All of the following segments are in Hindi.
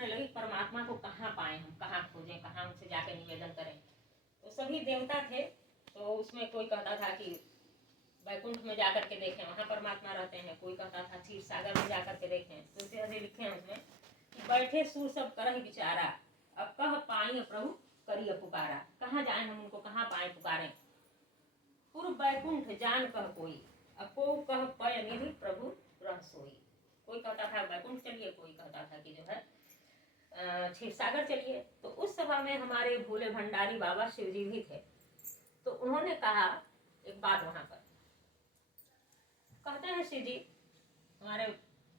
करने लगी परमात्मा को कहाँ पाएं, हम कहाँ खोजें, कहाँ उनसे जाके निवेदन करें। तो सभी देवता थे, तो उसमें कोई कहता था कि वैकुंठ में जाकर के देखें, वहाँ परमात्मा रहते हैं। कोई कहता था क्षीर सागर में जाकर के देखें। तो इसे हमें लिखे हैं उसमें कि बैठे सूर सब करहि विचारा, अब कह पाई प्रभु करिए पुकारा। कहाँ जाए हम उनको, कहाँ पाए पुकारें। पूर्व वैकुंठ जान कह कोई, अब को कह पय निधि प्रभु रह सोई। कोई कहता था वैकुंठ चलिए, कोई कहता था कि जो है क्षीर सागर चलिए। तो उस सभा में हमारे भोले भंडारी बाबा शिव जी भी थे। तो उन्होंने कहा एक बात, वहां पर कहते हैं शिव जी, हमारे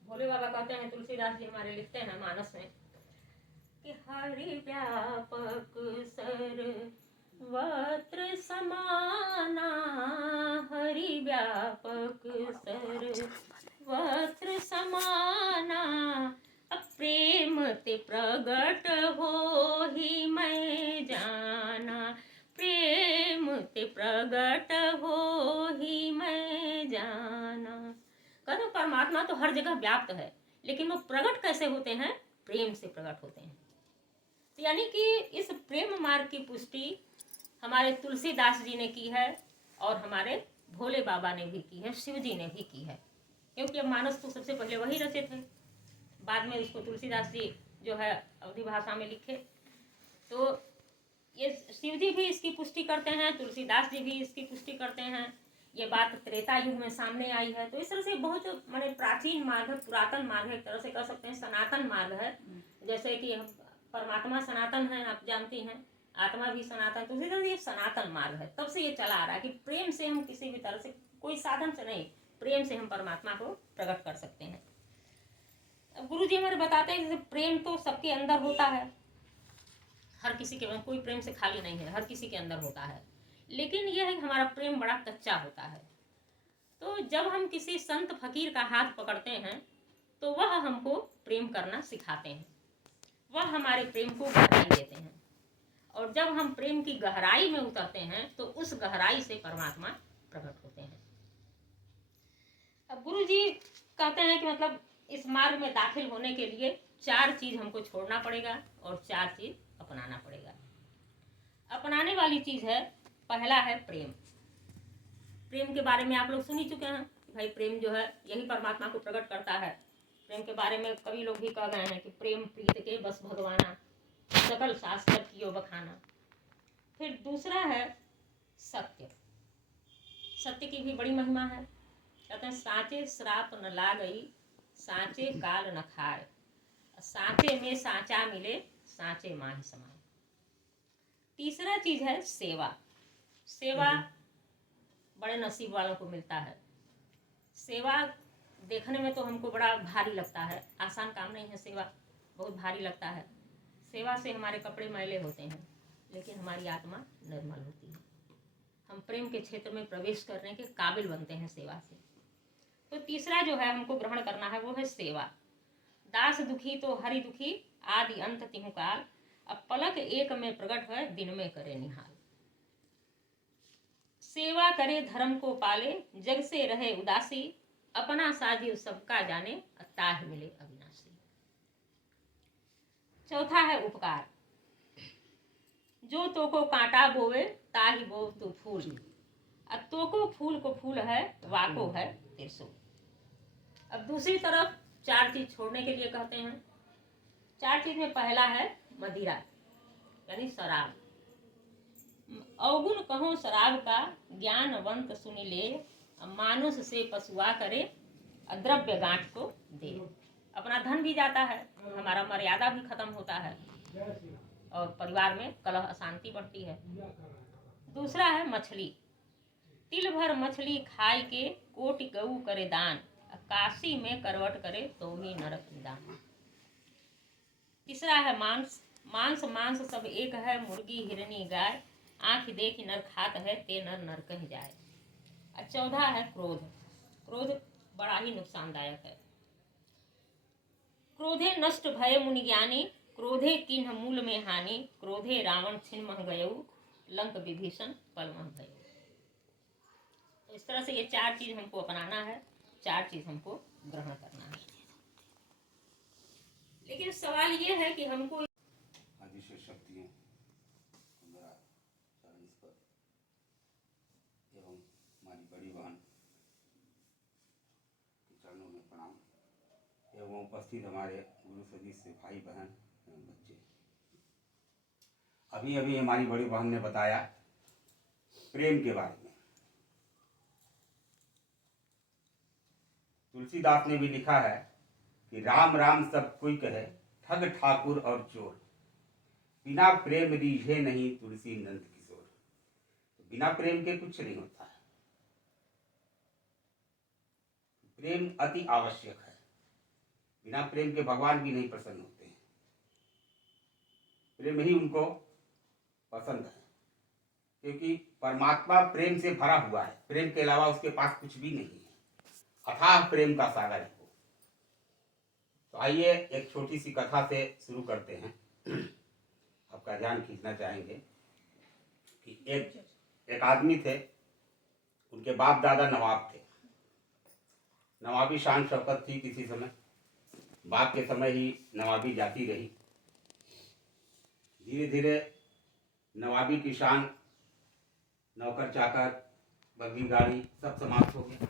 भोले बाबा कहते हैं, तुलसीदास जी हमारे लिखते हैं मानस में कि हरि व्यापक सर्वत्र समाना, हरि व्यापक सर्वत्र समाना, प्रेम ते प्रगट हो ही मैं जाना, प्रेम ते प्रगट हो ही मैं जाना। कहते परमात्मा तो हर जगह व्याप्त है, लेकिन वो प्रकट कैसे होते हैं? प्रेम से प्रकट होते हैं। तो यानी कि इस प्रेम मार्ग की पुष्टि हमारे तुलसीदास जी ने की है और हमारे भोले बाबा ने भी की है, शिव जी ने भी की है। क्योंकि अब मानस तो सबसे पहले वही रचे थे, बाद में उसको तुलसीदास जी जो है अवधी भाषा में लिखे। तो ये शिव जी भी इसकी पुष्टि करते हैं, तुलसीदास जी भी इसकी पुष्टि करते हैं। ये बात त्रेता युग में सामने आई है। तो इस तरह से बहुत माने प्राचीन मार्ग है, पुरातन मार्ग है, एक तरह से कह सकते हैं सनातन मार्ग है। जैसे कि परमात्मा सनातन है, आप जानती हैं, आत्मा भी सनातन। तो इसी तरह ये सनातन मार्ग है, तब से ये चला आ रहा है कि प्रेम से हम किसी भी तरह से, कोई साधन से नहीं, प्रेम से हम परमात्मा को प्रकट कर सकते हैं। अब गुरु जी हमारे बताते हैं जैसे प्रेम तो सबके अंदर होता है, हर किसी के, कोई प्रेम से खाली नहीं है, हर किसी के अंदर होता है। लेकिन यह है कि हमारा प्रेम बड़ा कच्चा होता है। तो जब हम किसी संत फकीर का हाथ पकड़ते हैं तो वह हमको प्रेम करना सिखाते हैं, वह हमारे प्रेम को गहराई देते हैं। और जब हम प्रेम की गहराई में उतरते हैं तो उस गहराई से परमात्मा प्रकट होते हैं। अब गुरु जी कहते हैं कि मतलब इस मार्ग में दाखिल होने के लिए 4 चीज हमको छोड़ना पड़ेगा और 4 चीज अपनाना पड़ेगा। अपनाने वाली चीज है, पहला है प्रेम। प्रेम के बारे में आप लोग सुन ही चुके हैं, भाई प्रेम जो है यही परमात्मा को प्रकट करता है। प्रेम के बारे में कवि लोग भी कह गए हैं कि प्रेम प्रीत के बस भगवाना, सकल शास्त्र कियो बखाना। फिर दूसरा है सत्य। सत्य की भी बड़ी महिमा है। कहते हैं साँचे श्राप न लागई, साँचे काल न खाए, साँचे में साँचा मिले, साँचे माही समाए। तीसरा चीज है सेवा। सेवा बड़े नसीब वालों को मिलता है। सेवा देखने में तो हमको बड़ा भारी लगता है, आसान काम नहीं है सेवा, बहुत भारी लगता है। सेवा से हमारे कपड़े मैले होते हैं, लेकिन हमारी आत्मा निर्मल होती है। हम प्रेम के क्षेत्र में प्रवेश करने के काबिल बनते हैं सेवा से। तो तीसरा जो है हमको ग्रहण करना है वो है सेवा। दास दुखी तो हरि दुखी, आदि अंत तिहु काल, अब पलक एक में प्रकट है, दिन में करे निहाल। सेवा करे धर्म को पाले, जग से रहे उदासी, अपना साजिव सबका जाने, ताह मिले अविनाशी। चौथा है उपकार। जो तो को कांटा बोवे, ताही बो तू फूल, तो को फूल को फूल है, वाको है त्रिशूल। अब दूसरी तरफ 4 चीज छोड़ने के लिए कहते हैं। 4 चीज में पहला है मदिरा यानी शराब। अवगुण कहो शराब का, ज्ञानवंत सुनि ले, मानुष से पशुआ करे, द्रव्य गांठ को दे। अपना धन भी जाता है, हमारा मर्यादा भी खत्म होता है और परिवार में कलह अशांति बढ़ती है। दूसरा है मछली। तिल भर मछली खाए के, कोटि गऊ करे दान, काशी में करवट करे तो भी नरक निदान। तीसरा है मांस। मांस मांस सब एक है, मुर्गी हिरनी गाय, आंख देखी नर खात है, ते नर नर कह जाए। और चौथा है क्रोध। क्रोध बड़ा ही नुकसानदायक है। क्रोधे नष्ट भय मुनि ज्ञानी, क्रोधे किन्ह मूल में हानि, क्रोधे रावण छिन मह गयऊ, लंक विभीषण पल मह भयऊ। तो इस तरह से ये 4 चीज हमको अपनाना है, 4 चीज हमको ग्रहण करना है। लेकिन सवाल ये है कि हमको आदिशय शक्तियों मेरा चरण स्पर्श एवं हमारी बड़ी बहन के चरणों में प्रणाम एवं उपस्थित हमारे गुरु सदीश से भाई बहन एवं बच्चे। अभी अभी हमारी बड़ी बहन ने बताया प्रेम के बारे में। तुलसीदास ने भी लिखा है कि राम राम सब कोई कहे, ठग ठाकुर और चोर, बिना प्रेम रीझे नहीं तुलसी नंद किशोर। तो बिना प्रेम के कुछ नहीं होता है। प्रेम अति आवश्यक है। बिना प्रेम के भगवान भी नहीं प्रसन्न होते हैं। प्रेम ही उनको पसंद है, क्योंकि परमात्मा प्रेम से भरा हुआ है। प्रेम के अलावा उसके पास कुछ भी नहीं है। अथाह प्रेम का सागर है वो। तो आइए एक छोटी सी कथा से शुरू करते हैं। आपका ध्यान खींचना चाहेंगे कि एक आदमी थे, उनके बाप दादा नवाब थे। नवाबी शान शौकत थी किसी समय। बाप के समय ही नवाबी जाती रही। धीरे धीरे नवाबी की शान, नौकर चाकर, बग्घी गाड़ी सब समाप्त हो गया।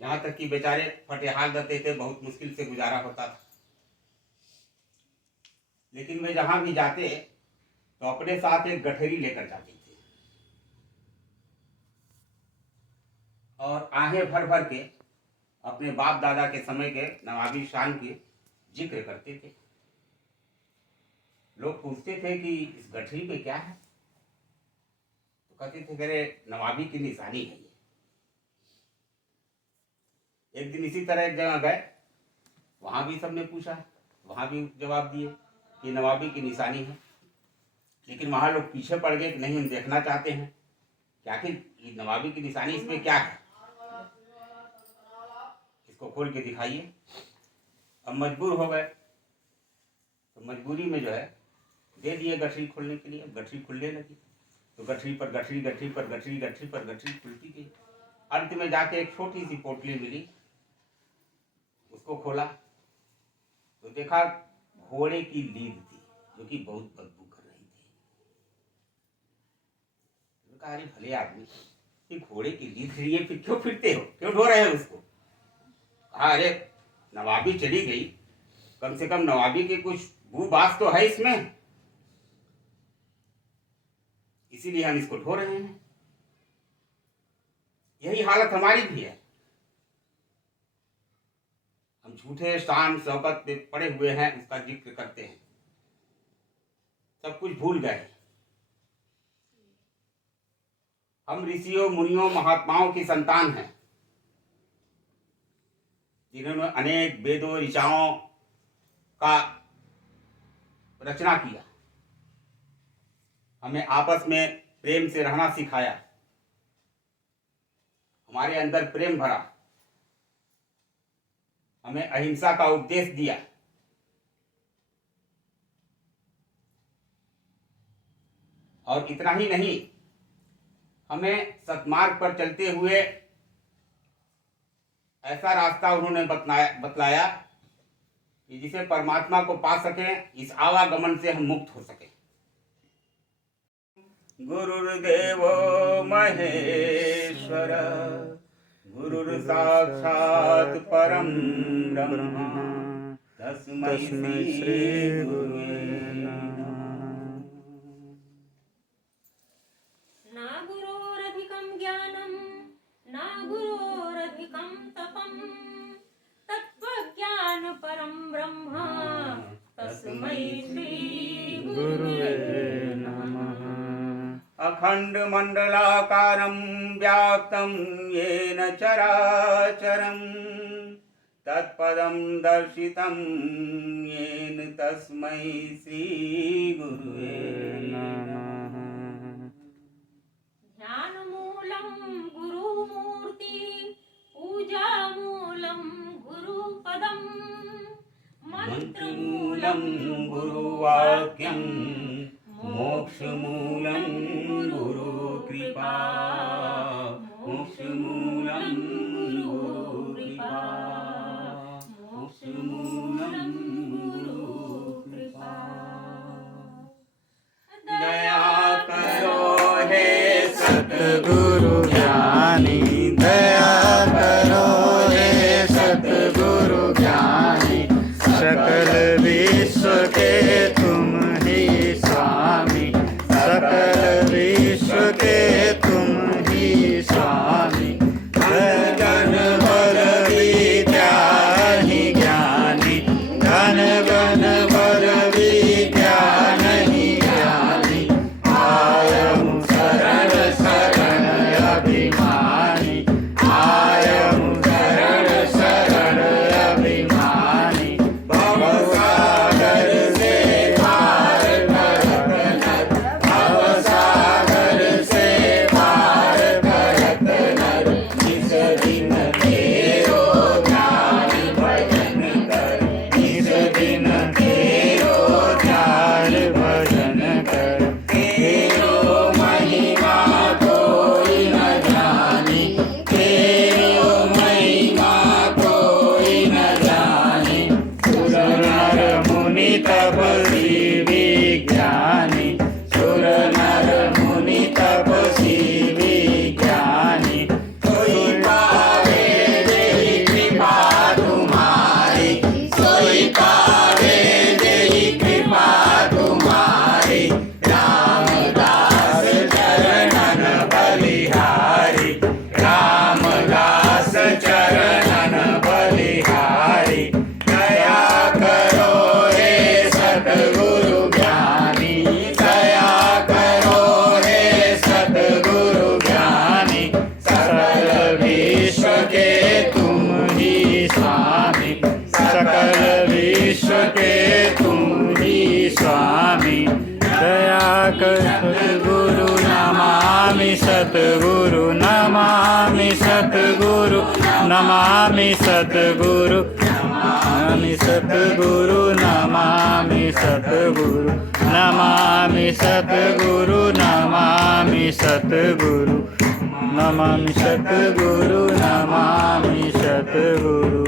यहाँ तक कि बेचारे फटेहाल रहते थे, बहुत मुश्किल से गुजारा होता था। लेकिन वे जहां भी जाते तो अपने साथ एक गठरी लेकर जाते थे और आहें भर भर के अपने बाप दादा के समय के नवाबी शान के जिक्र करते थे। लोग पूछते थे कि इस गठरी पे क्या है, तो कहते थे अरे नवाबी की निशानी है ये। एक दिन इसी तरह एक जगह गए, वहां भी सबने पूछा, वहां भी जवाब दिए कि नवाबी की निशानी है। लेकिन वहां लोग पीछे पड़ गए कि नहीं, हम देखना चाहते हैं कि आखिर नवाबी की निशानी इसमें क्या है, इसको खोल के दिखाइए। अब मजबूर हो गए, तो मजबूरी में जो है दे दिए गठरी खोलने के लिए। अब गठरी खुलने लगी तो गठरी पर गठरी, गठरी पर गठरी, गठरी पर गठरी खुलती गई। अंत में जाके एक छोटी सी पोटली मिली, उसको खोला तो देखा घोड़े की लीद थी जो कि बहुत बदबू कर रही थी। तो कहा अरे भले आदमी, ये घोड़े की लीद है, फिर क्यों फिरते हो, क्यों ढो रहे हो उसको? कहा अरे नवाबी चली गई, कम से कम नवाबी के कुछ बू बास तो है इसमें, इसीलिए हम इसको ढो रहे हैं। यही हालत हमारी भी है। हम झूठे शान शौकत पे पड़े हुए हैं, उसका जिक्र करते हैं, सब कुछ भूल गए। हम ऋषियों मुनियों महात्माओं की संतान हैं, जिन्होंने अनेक वेदों ऋचाओं का रचना किया, हमें आपस में प्रेम से रहना सिखाया, हमारे अंदर प्रेम भरा, हमें अहिंसा का उपदेश दिया। और इतना ही नहीं, हमें सत्मार्ग पर चलते हुए ऐसा रास्ता उन्होंने बतलाया कि जिसे परमात्मा को पा सके, इस आवागमन से हम मुक्त हो सके। गुरुर्देवो महेश्वर, गुरुर साक्षात परम ब्रह्म, तस्मै श्री गुरुवे नमः। ना गुरोरधिकं ज्ञानं ना गुरोरधिकं तपं, तत्त्वज्ञान परं ब्रह्म, तस्मै श्री गुरुवे नमः। अखंड मंडलाकारं व्याप्तं येन चराचरं, तत्पदं दर्शितं येन तस्मै श्री गुरुवे नमः। ध्यानमूलं गुरुमूर्ति, पूजामूलं गुरुपदं, मंत्रमूलं गुरुवाक्यं, मोक्षमूलं गुरुकृपा, मोक्षमूलं गुरुकृपा, मोक्षमूलं विश्व के तुम ही स्वामी, सकल विश्व के तुम ही स्वामी। दया कर सतगुरु नमामि सतगुरु, नमामि सतगुरु, नमामि सतगुरु, नमामि सतगुरु, नमामि सतगुरु, नमामि सतगुरु, नमामि सतगुरु, नमामि सतगुरु, नमामि सतगुरु।